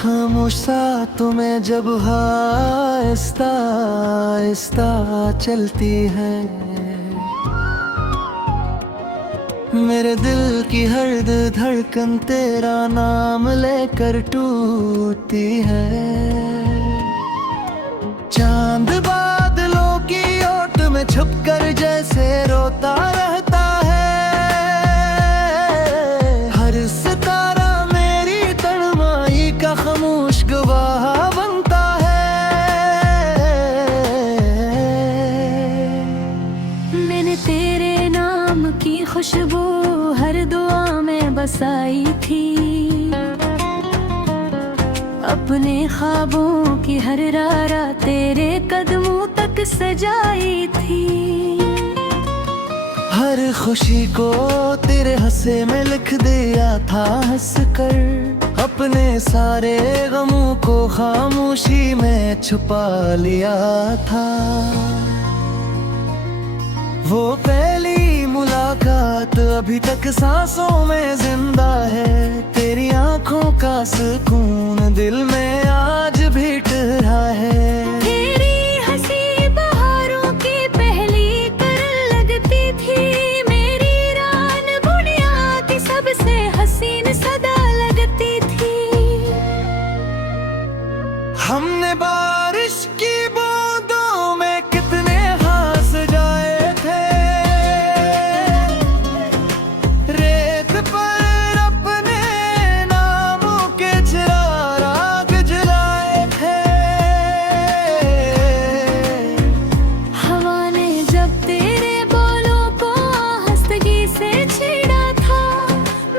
खामोश साथों में जब आहिस्ता आहिस्ता चलती है, मेरे दिल की हर धड़कन तेरा नाम लेकर टूटती है। चांद बादलों की ओट में छुपकर जैसे रोता रहता है, हर सितारा मेरी तन्हाई का खामोश गवाह बनता है। मैंने तेरे नाम की खुशबू हर दुआ में बसाई थी, अपने ख्वाबों की हर रारा तेरे कदमों तक सजाई थी। हर खुशी को तेरे हंसे में लिख दिया था हंस कर, अपने सारे गमों को खामोशी में छुपा लिया था। वो पहली मुलाकात अभी तक सांसों में जिंदा है, तेरी आंखों का सुकून दिल में आज भी ठहरा है। तेरी हंसी बहारों की पहली करन लगती थी, मेरी रान बुनियाद सबसे हसीन सदा लगती थी। हमने बारिश की बूंदों में कितने हाथ सजाए थे, रेत पर अपने नामों के चिराग जलाए थे। हवा ने जब तेरे बोलों को हंसगी से छेड़ा था,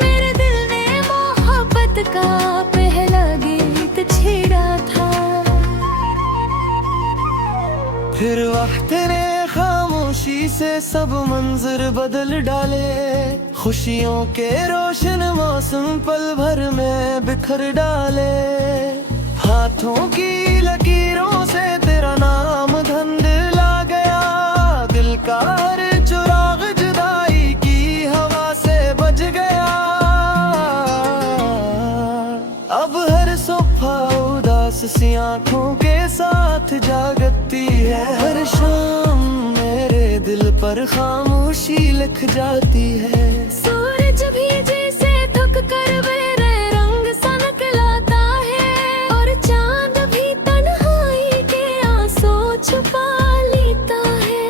मेरे दिल ने मोहब्बत का पहला गीत छेड़ा था। फिर वक्त ने खामोशी से सब मंजर बदल डाले, खुशियों के रोशन मौसम पल भर में बिखर डाले। हाथों की लकीरों से तेरा नाम धुंधला गया, दिल का हर चिराग जुदाई की हवा से बज गया। अब हर सुबह उदास सी आंखों के साथ जागती है, हर शाम मेरे दिल पर खामोशी लिख जाती है। सूरज भी जैसे थक कर मेरे रंग सनक लाता है, और चांद भी तन्हाई के आंसू छुपा लेता है।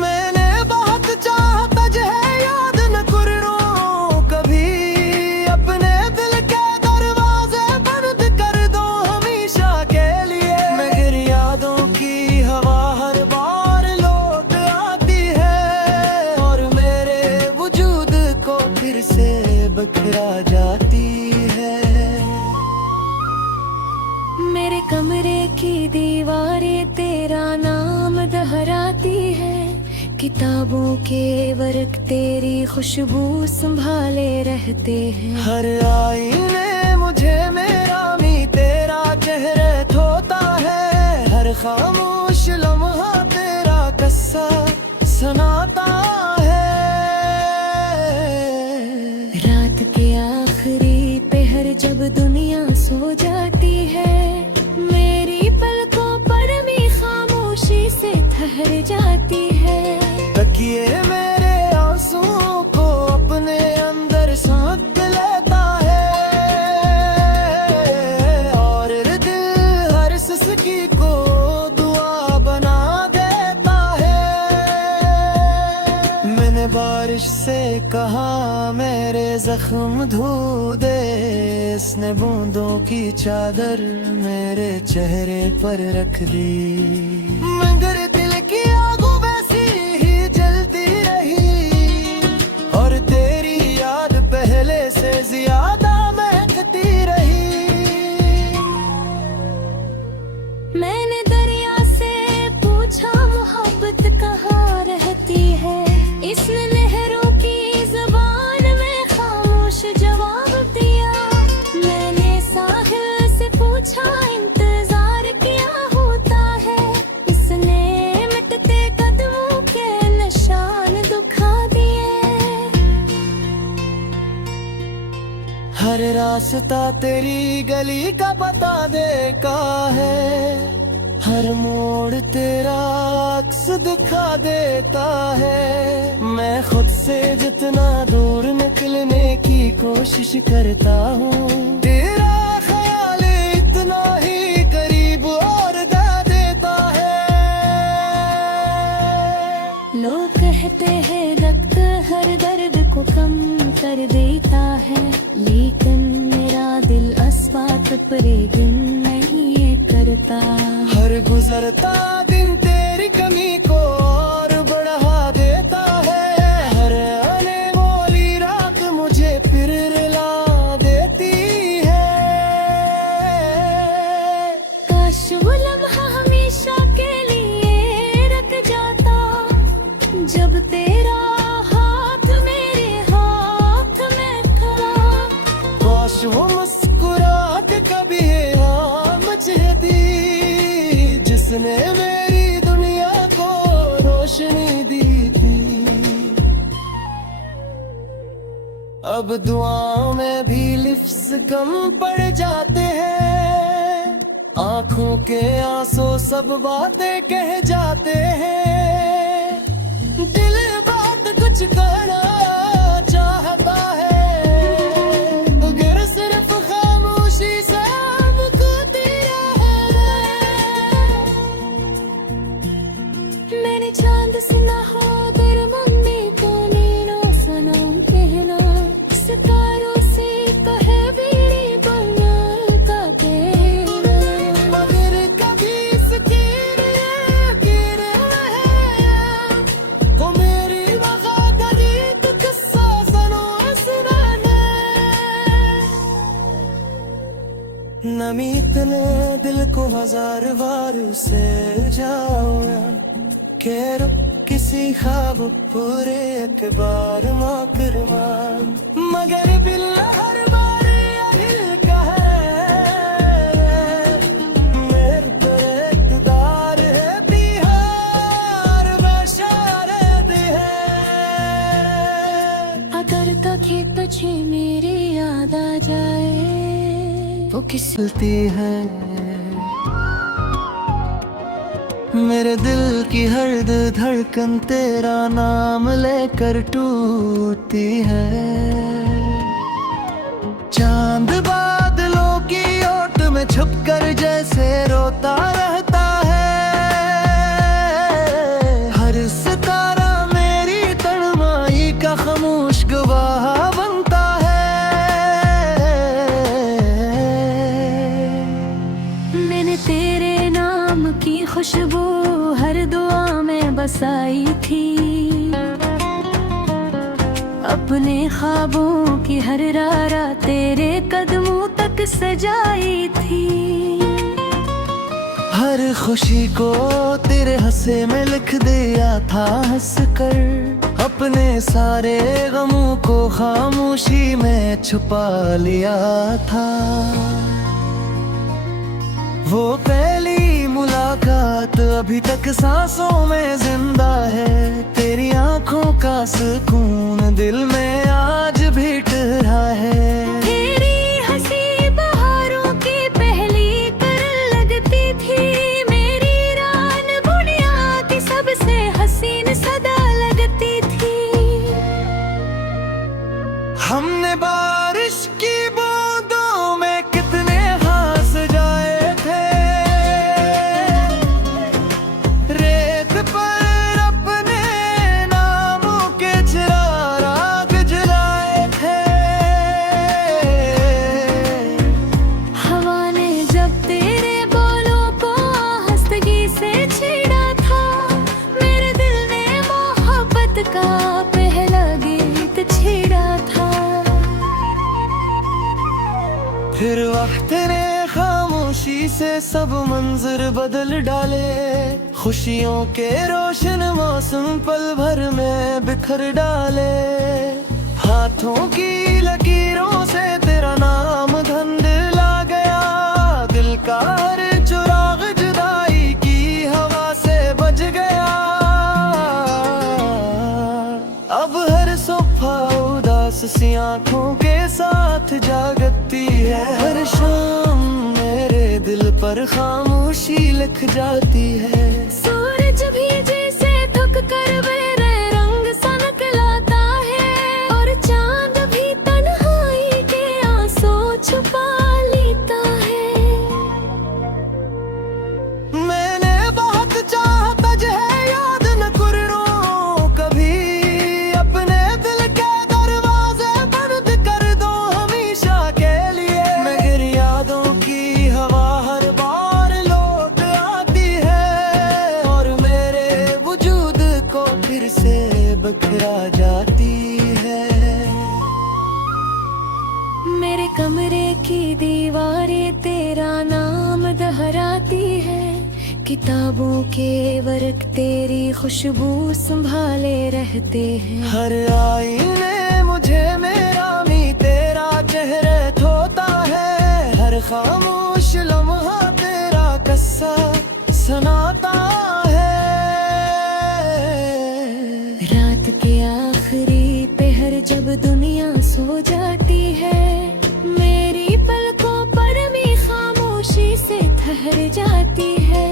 मैंने बहुत चाहा तुझे याद न करूं कभी, अपने दिल के दरवाजे बंद कर दो हमेशा के लिए। मगर यादों की हवा हर बार लौट आती है, और मेरे वजूद को फिर से बखरा जाती है। मेरे कमरे की दीवारें तेरा नाम दोहराती है, किताबों के वर्क तेरी खुशबू संभाले रहते हैं। हर आईने मुझे मेरा मी तेरा चेहरा धोता है, हर खामोश लम्हा तेरा किस्सा सुनाता है। रात के आखिरी पहर जब दुनिया सो जाती है, मेरी पलकों पर भी खामोशी से ठहर जाती है। तकिए मेरे आंसुओं को अपने अंदर साथ लेता है, और दिल हर सिसकी को दुआ बना देता है। मैंने बारिश से कहा मेरे जख्म धो दे, इसने बूंदों की चादर मेरे चेहरे पर रख दी। मगर दिल की आग वैसी ही जलती रही, और तेरी याद पहले से ज्यादा महकती रही। मैंने दरिया से पूछा मोहब्बत कहाँ रहती है, इसने लहरों की ज़बान में खामोश जवाब दिया। मैंने साहिल से पूछा इंतजार क्या होता है, इसने रास्ता तेरी गली का बता दे का है, हर मोड़ तेरा अक्स दिखा देता है। मैं खुद से जितना दूर निकलने की कोशिश करता हूँ, तेरा ख्याल इतना ही करीब और दा देता है। लोग कहते हैं रक्त हर दर्द को कम कर देता है, लेकिन मेरा दिल अस्बात पर गिन नहीं करता। हर गुजरता दिन तेरी कमी को और बढ़ा देता है, हर अनमोली रात मुझे फिर रुला देती है। काश वो लम्हा हमेशा के लिए रख जाता, जब तेरा हाथ मेरे हाथ में था। काश वो मुस्कुराहट कभी आम चहती, जिसने मेरी दुनिया को रोशनी दी थी। अब दुआओं में भी लिफ्ज़ कम पड़ जाते हैं, आंखों के आंसू सब बातें कह जाते हैं। दिल बात कुछ कहना चाहता है, मगर सिर्फ खामोशी से हमको तेरा है। मैंने चांद सुना हो अगर मम्मी को नीनो सनम कहना, सितारों से कहे बीड़ी बंगाल का कहना। मगर कभी इसकी गिर है, वो मेरी वफादारी का किस्सा सुनाने। नमी तने दिल को हजार बार से जाओ, कह किसी ख्वाब पूरे एक बार माकरमा, मगर बिल्ला हर बार यही कहे, मेरे पर इक़्तिदार है बिहार बशारत है। अगर कभी तुझे मेरी याद आ जाए, वो किसती है मेरे दिल की हर धड़कन तेरा नाम लेकर टूटती है। चांद बादलों की ओट में छुपकर जैसे रोता रहता है, हर सितारा मेरी तन्हाई का खामोश गवाह बनता है। मैंने तेरे नाम की खुशबू हर दुआ में बसाई थी, अपने ख्वाबों की हर रारा तेरे कदमों तक सजाई थी। हर खुशी को तेरे हंसे में लिख दिया था हंस कर, अपने सारे गमों को खामोशी में छुपा लिया था। वो पहली मुलाकात अभी तक सांसों में जिंदा है, तेरी आंखों का सुकून दिल में आज भी ठहरा है। तेरी हंसी बहारों की पहली तरह लगती थी, मेरी रान बुनिया की सबसे हसीन सदा लगती थी। हमने बारिश की बूंदों में कितने हंस जाए थे, रेत पर अपने नामों के चिराग जलाए थे। हवा ने जब तेरे बोलों को हंसगी से छेड़ा था, मेरे दिल ने मोहब्बत का पहला गीत छेड़ा था। फिर वक्त ने खामोशी से सब मंजर बदल डाले, खुशियों के रोशन मौसम पल भर में बिखर डाले। हाथों की लकीरों से तेरा नाम धुंधला गया, दिल का हर चिराग जुदाई की हवा से बज गया। अब हर सुबह उदास सी आंखों के साथ जागता पर खामोशी लिख जाती है। सूरज भी जैसे थक कर मेरे रंग सा निकलाता है, और चांद भी तन्हाई के आंसू छुपा लेता है। मैंने बहुत चाहा तुझे याद न करूं कभी, अपने दिल के दरवाजे बंद कर दो हमेशा के लिए। मगर यादों की हवा हर बार लौट आती है, और मेरे वजूद को फिर से बिखरा जाती है। मेरे कमरे की दीवारें तेरा नाम दोहराती है, किताबों के वर्क तेरी खुशबू संभाले रहते हैं। हर आईने मुझे मेरा मी तेरा चेहरा धोता है, हर खामोश लम्हा तेरा किस्सा सुनाता है। रात के आखिरी पहर जब दुनिया सो जाती है, मेरी पलकों पर भी खामोशी से ठहर जाती है।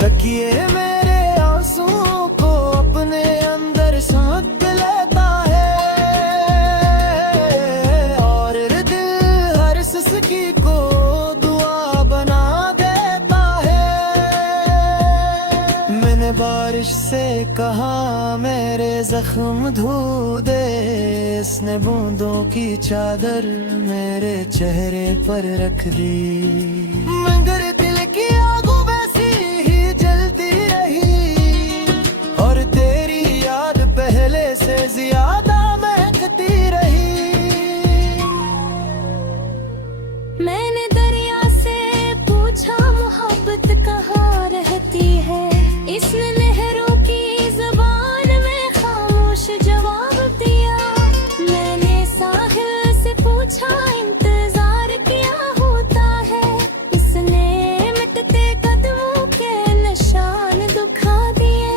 तकिए मेरे आंसुओं को अपने अंदर समझ लेता है, और दिल हर सिसकी को दुआ बना देता है। मैंने बारिश से कहा मेरे जख्म धो दे, इसने बूंदों की चादर मेरे चेहरे पर रख दी। मगर दिल की आगों वैसी ही जलती रही, और तेरी याद पहले से ज्यादा महकती रही। मैंने दरिया से पूछा मोहब्बत कहाँ रहती है, इसने लहरों की जुबान में खामोश जवाब दिया। मैंने साहिल से पूछा इंतजार क्या होता है, इसने मिटते कदमों के निशान दिखा दिए।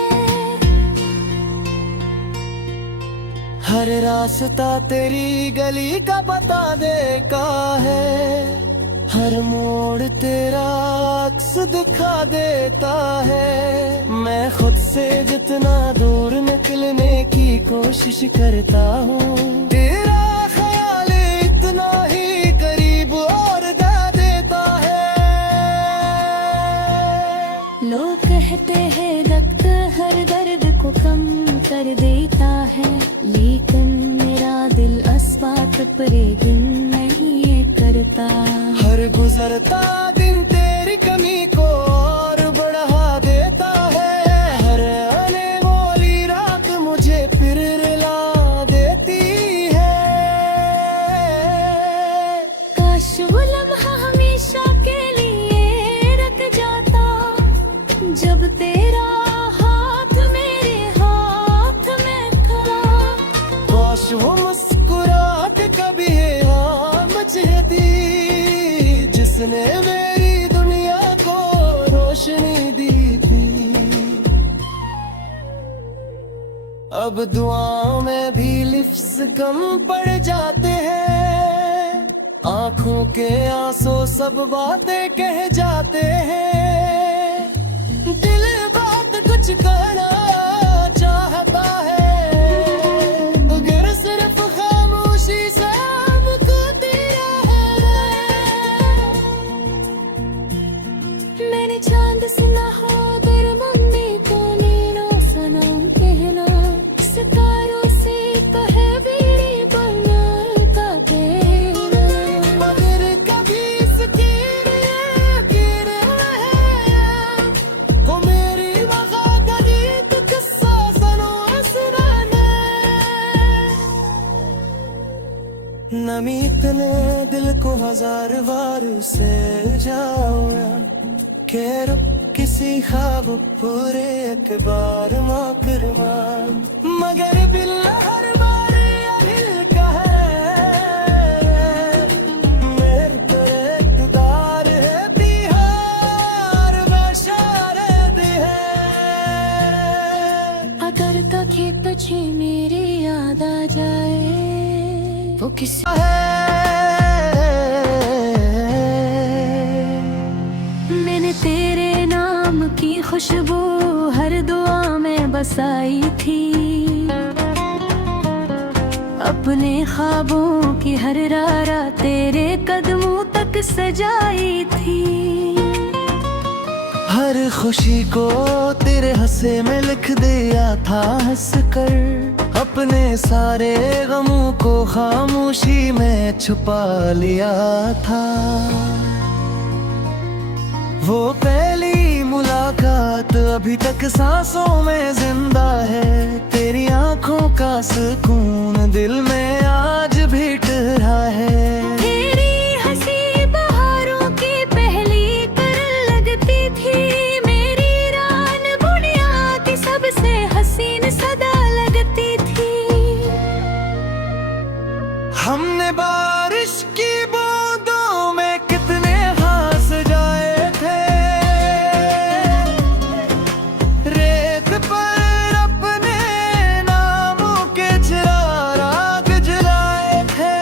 हर रास्ता तेरी गली का बता दे का है, हर मोड़ तेरा अक्स दिखा देता है। मैं खुद से जितना दूर निकलने की कोशिश करता हूँ, तेरा ख्याल इतना ही करीब और ला देता है। लोग कहते हैं वक्त हर दर्द को कम कर देता है, लेकिन मेरा दिल अस्बात पर गिन नहीं करता। हर गुजरता दिन तेरी कमी को और बढ़ा देता है, हर आने वाली रात मुझे फिर रुला देती है। काश वो लम्हा हमेशा के लिए रख जाता, जब तेरा हाथ मेरे हाथ में था। काश वो मुस्कुराहट कभी हाँ मचती, जिसने मेरी दुनिया को रोशनी दी थी। अब दुआओं में भी लिफ्ज़ कम पड़ जाते हैं, आंखों के आंसू सब बातें कह जाते हैं। दिल बात कुछ कहना चाहता है, मगर सिर्फ खामोशी से हमको दिया है। मैंने चांद सुना हो तेरे मुंडी को नीनो सनम कहना, सितारों से कहे बीड़ी बना का कहना। मगर कभी इसकी यकीन है, वो मेरी वफादारी का किस्सा सुनाने। नमीत ने दिल को हजार बार से जाओया, खेरो किसी ख्वाब पूरे एक बार माकरमा, मगर बिल्ला हर बार यही कहे। मेरे पर इक़्तिदार है बिहार बशारत है। अगर कभी तुझे मेरी याद आ जाए, वो किसी मैंने खुशबू हर दुआ में बसाई थी, अपने ख्वाबों की हर रारा तेरे कदमों तक सजाई थी। हर खुशी को तेरे हंसे में लिख दिया था हंस कर, अपने सारे गमों को खामोशी में छुपा लिया था। वो पहली मुलाकात अभी तक सांसों में जिंदा है, तेरी आंखों का सुकून दिल में आज भी ठहरा है। तेरी हंसी बहारों की पहली करन लगती थी, मेरी रान बुनिया की सबसे हसीन सदा लगती थी। हमने बारिश की बूंदों में कितने हाथ जाए थे, रेत पर अपने नामों के चिराग जलाए थे।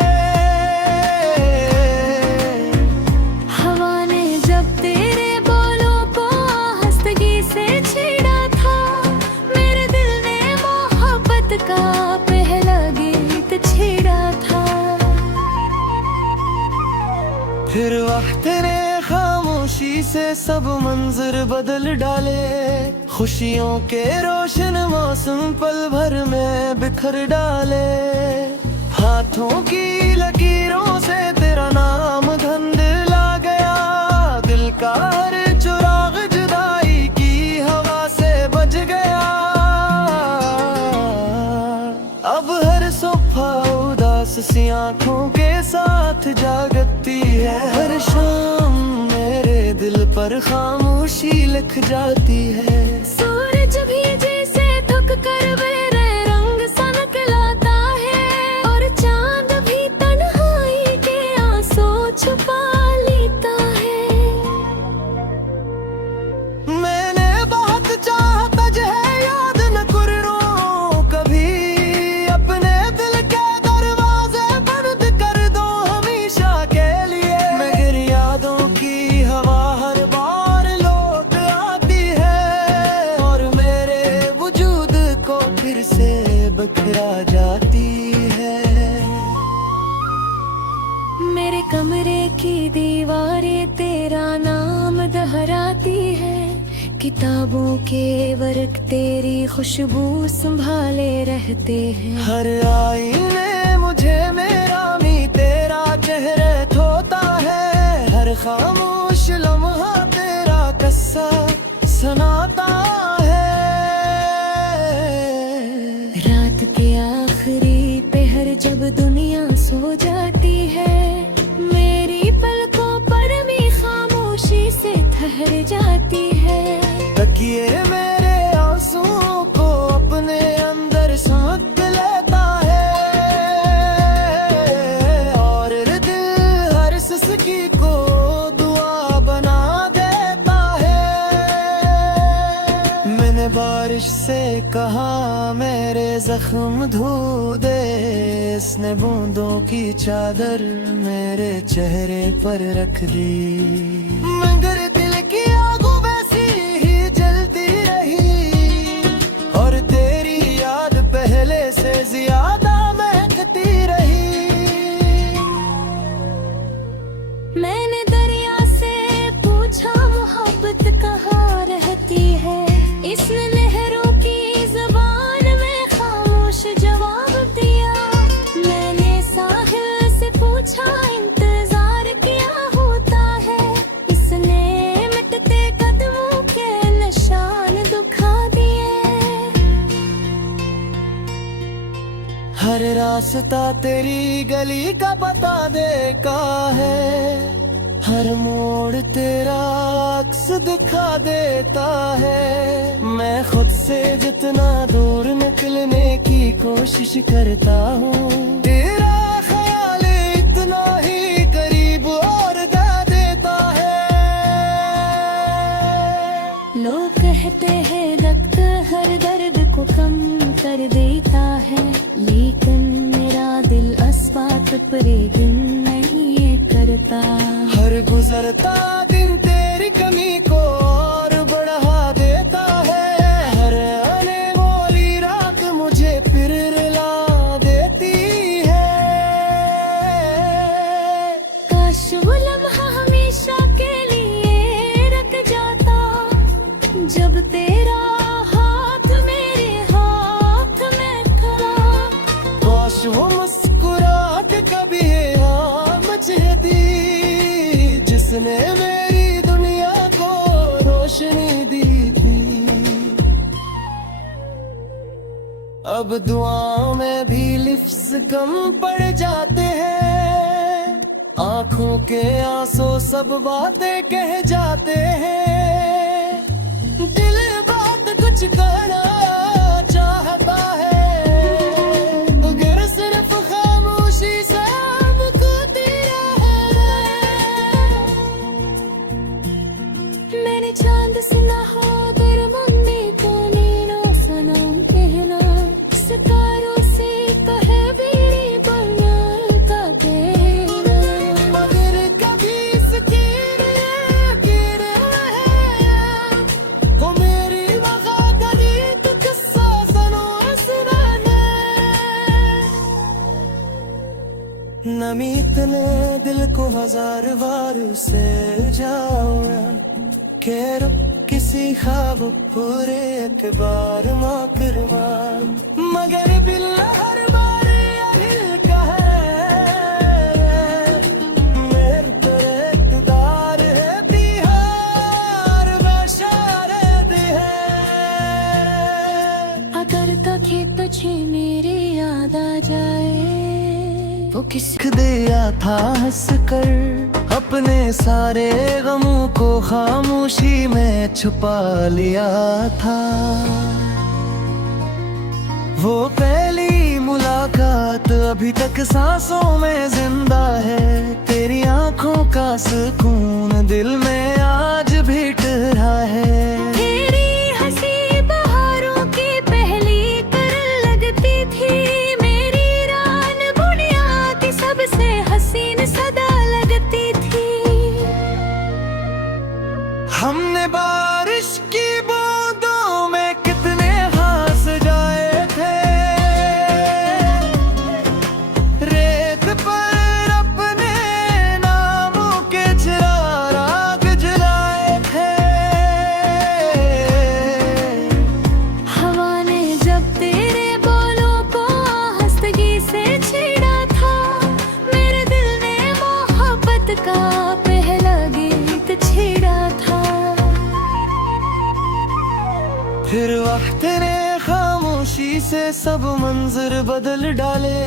हवा ने जब तेरे बोलों को हंसगी से छेड़ा था, मेरे दिल ने मोहब्बत का पहला गीत छेड़ा था। फिर वक्त ने खामोशी से सब मंजर बदल डाले, खुशियों के रोशन मौसम पल भर में बिखर डाले। हाथों की लकीरों से तेरा नाम धुंधला गया, दिल का हर चिराग जुदाई की हवा से बज गया। अब हर सुबह उदास सी आंखों के साथ जागती है, हर शाम मेरे दिल पर खामोशी लिख जाती है। सूरज भी जैसे थक कर मेरे रंग सा निकलाता है, और चांद भी तन्हाई के आंसू छुपा लेता है। मैंने बहुत चाहा तुझे याद न करूं कभी, अपने दिल के दरवाजे बंद कर दो हमेशा के लिए। मगर यादों की हवा हर बार लौट आती है, और मेरे वजूद को फिर से बखरा जाती है। मेरे कमरे की दीवारें तेरा नाम दोहराती है, किताबों के वर्क तेरी खुशबू संभाले रहते हैं। हर आईने मुझे मेरा मी तेरा चेहरा धोता है, हर खामोश लम्हा तेरा किस्सा सुनाता है। रात के आखिरी पहर जब दुनिया सो जाती है, मेरी पलकों पर भी खामोशी से ठहर जाती है। तकिए मेरे आंसुओं को अपने अंदर समझ लेता है, और दिल हर सिसकी को दुआ बना देता है। मैंने बारिश से कहा मेरे जख्म धो दे, इसने बूंदों की चादर मेरे चेहरे पर रख दी। मगर दिल की आगों वैसी ही जलती रही, और तेरी याद पहले से ज्यादा महकती रही। मैंने दरिया से पूछा मोहब्बत कहाँ रहती है, इसने लहरों की ज़बान में खामोश जवाब दिया। मैंने साहिल से पूछा इंतजार क्या होता है, इसने मिटते कदमों के निशान दिखा दिए। हर रास्ता तेरी गली का बता दे का है, हर मोड़ तेरा अक्स दिखा देता है। मैं खुद से जितना दूर निकलने की कोशिश करता हूँ, तेरा ख्याल इतना ही करीब और दा देता है। लोग कहते हैं वक्त हर दर्द को कम कर देता है, लेकिन मेरा दिल अस्बात पर गिन नहीं करता। हर गुजरता दिन तेरी कमी को और बढ़ा देता जिसने मेरी दुनिया को रोशनी दी थी। अब दुआओं में भी लिफ्ज़ कम पड़ जाते हैं, आंखों के आंसू सब बातें कह जाते हैं। दिल बात कुछ कहना चाहता है, मगर सिर्फ खामोशी से हमको तेरा है। मैंने चांद सुना हो अगर मम्मी को नीनो सनम कहना, सितारों से कहे बीड़ी बंगाल का कहना। मगर कभी कीर है को मेरी वफादारी तो किस्सा सुनाना। नमी इतने दिल को हजार बार से जाओ खेरो किसी ख्वाब पूरे एक बार माँ करवा, मगर बिल्ला हर बार यही कहे मेरे तेरे इक़्तिदार है बिहार बशारत है। अगर तके तुझे मेरी याद आ जाए, वो किसी दिया था हंस कर अपने सारे गमों को खामोशी में छुपा लिया था। वो पहली मुलाकात अभी तक सांसों में जिंदा है, तेरी आंखों का सुकून दिल में आज भी ठहरा है। तेरी हंसी बहारों की पहली तरह लगती थी, मेरी रान बुनिया की सबसे हसीन सदा लगती थी। हमने बारिश की बूंदों में कितने हंस जाए थे, रेत पर अपने नामों के चिराग जलाए थे। हवा ने जब तेरे बोलों को हंसगी से छेड़ा था, मेरे दिल ने मोहब्बत का पहला गीत छेड़ा था। फिर वक्त ने खामोशी से सब मंजर बदल डाले,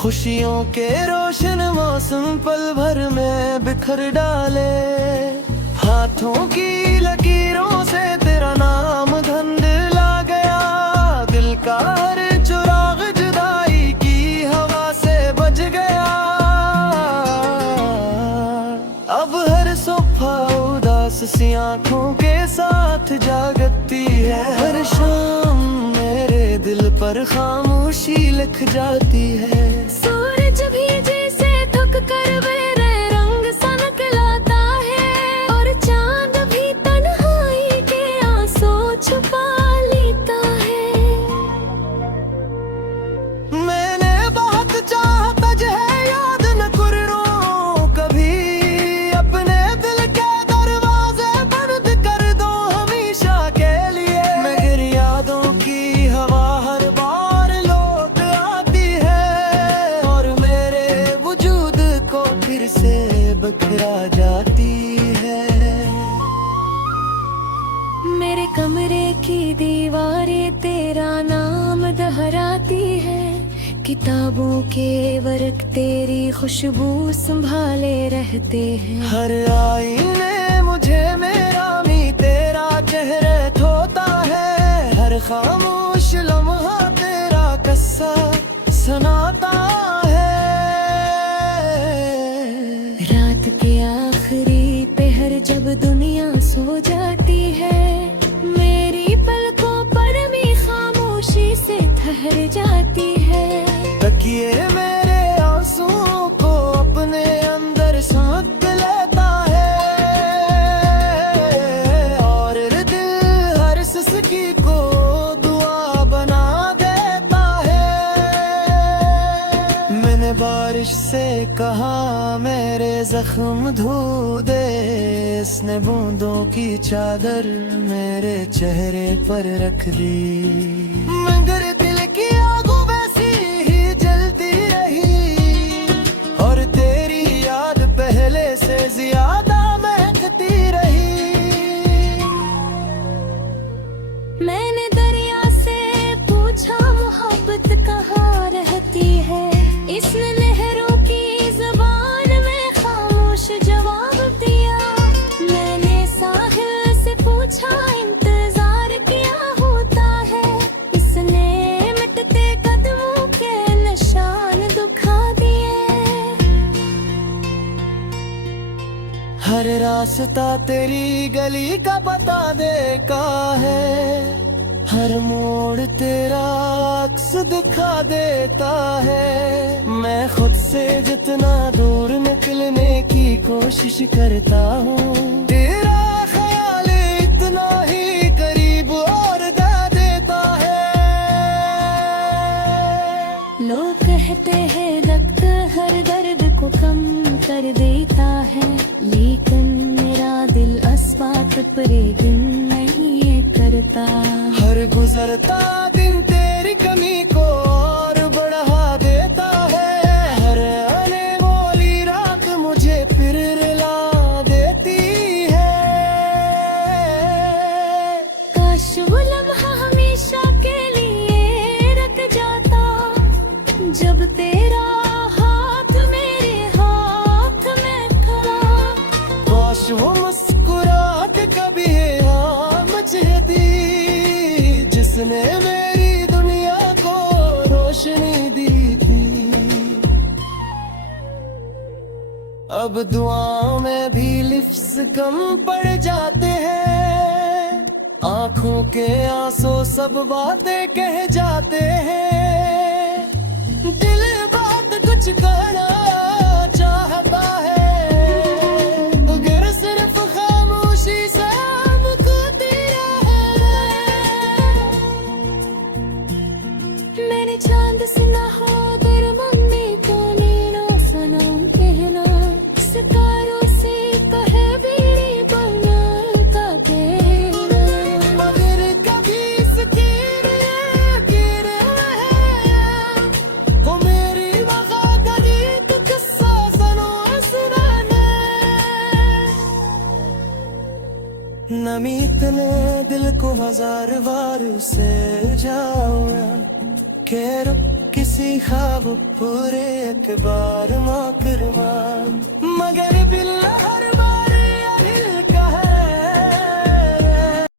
खुशियों के रोशन मौसम पल भर में बिखर डाले। हाथों की लकीरों से तेरा नाम धुंधला गया, दिल का हर चिराग जुदाई की हवा से बज गया। अब हर सुबह उदास सी आंखों के साथ जागती है, हर शाम मेरे दिल पर खामोशी लिख जाती है। सूरज भी जैसे थक कर मेरे रंग सा निकलाता है, और चांद भी तन्हाई के आंसू छुपा लेता है। मैंने बहुत चाहा तुझे याद न करो कभी, अपने दिल के दरवाजे बंद कर दो हमेशा के लिए, मगर यादों की हवा हर बार लौट आती है, और मेरे वजूद को फिर से बखरा जाती है। मेरे कमरे की दीवारें तेरा नाम दोहराती है, किताबों के वर्क तेरी खुशबू संभाले रहते हैं। हर आईने मुझे मेरा मी तेरा चेहरा धोता है, हर खामोश लम्हा तेरा किस्सा सुनाता है। रात के आखिरी पहर जब दुनिया सो जाती है, मेरी पलकों पर भी खामोशी से ठहर जाती है। तकिए मेरे आंसुओं को अपने अंदर समझ लेता है, और दिल हर सिसकी को दुआ बना देता है। मैंने बारिश से कहा मेरे जख्म धो दे, इसने बूंदों की चादर मेरे चेहरे पर रख दी, मगर दिल की आग वैसी ही जलती रही, और तेरी याद पहले से ज्यादा रास्ता तेरी गली का बता दे का है, हर मोड़ तेरा अक्स दिखा देता है। मैं खुद से जितना दूर निकलने की कोशिश करता हूँ, तेरा ख्याल इतना ही करीब और दा देता है। लोग कहते हैं वक्त हर दर्द को कम कर देता है, लेकिन मेरा दिल अस्बात पर गिन नहीं करता। हर गुजरता दिन तेरी कमी को और बढ़ा देता है, हर आने वाली रात मुझे फिर रुला देती है। काश वो लम्हा हमेशा के लिए रख जाता, जब तेरा हाथ मेरे हाथ में था। काश वो मुस्कुराहट कभी मचती, जिसने मेरी दुनिया को रोशनी दी थी। अब दुआओं में भी लिफ्ज़ कम पड़ जाते हैं, आंखों के आंसू सब बातें कह जाते हैं। दिल बात कुछ कहना चाहता है, मगर सिर्फ खामोशी से हमको तेरा है। मैंने चांद सुना हो अगर मम्मी को नीनो सनम कहना, सितारों से कहे बीड़ी बंगाल का कहना। मगर कभी सकीन यकीन है, वो मेरी वफादारी का किस्सा सुनाने। नमी इतने दिल को हजार बार से जाऊंगा, खेर किसी ख्वाब पूरे एक बार माँ करवा, मगर बिल्ला